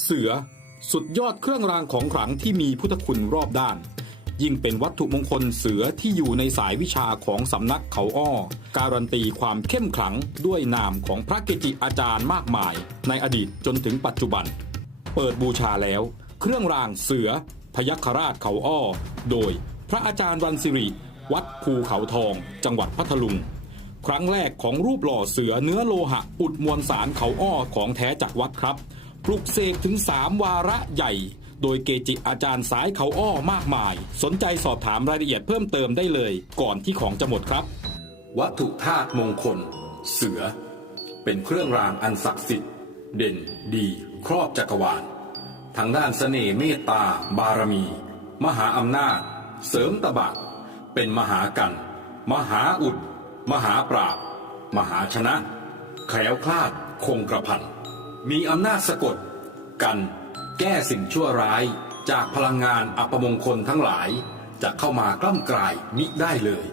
เสือสุดยอดเครื่องรางของขลังที่มีพุทธคุณรอบด้าน ยิ่งเป็นวัตถุมงคลเสือที่อยู่ในสายวิชาของสำนักเขาอ้อ การันตีความเข้มขลังด้วยนามของพระเกจิอาจารย์มากมาย ในอดีตจนถึงปัจจุบัน เปิดบูชาแล้ว เครื่องรางเสือ พยัคฆราชเขาอ้อ โดยพระอาจารย์วันสิริ วัดภูเขาทอง จังหวัดพัทลุง ครั้งแรกของรูปหล่อเสือเนื้อโลหะอุดมวลสารเขาอ้อของแท้จากวัดครับ ปลุกเสกถึง 3 วาระใหญ่ โดยเกจิอาจารย์สายเขาอ้อมากมาย สนใจสอบถามรายละเอียดเพิ่มเติมได้เลย ก่อนที่ของจะหมดครับ วัตถุธาตุมงคล เสือ เป็นเครื่องรางอันศักดิ์สิทธิ์ เด่น ดี ครอบจักรวาลทางด้านเสน่ห์เมตตา บารมี มหาอำนาจ เสริมตบะเป็นมหากัน มหาอุด มหาปราบ มหาชนะแคล้วคลาดคงกระพัน มีอำนาจสะกด กัน แก้สิ่งชั่วร้าย จากพลังงานอัปมงคลทั้งหลาย จะเข้ามากล้ำกลายมิได้เลย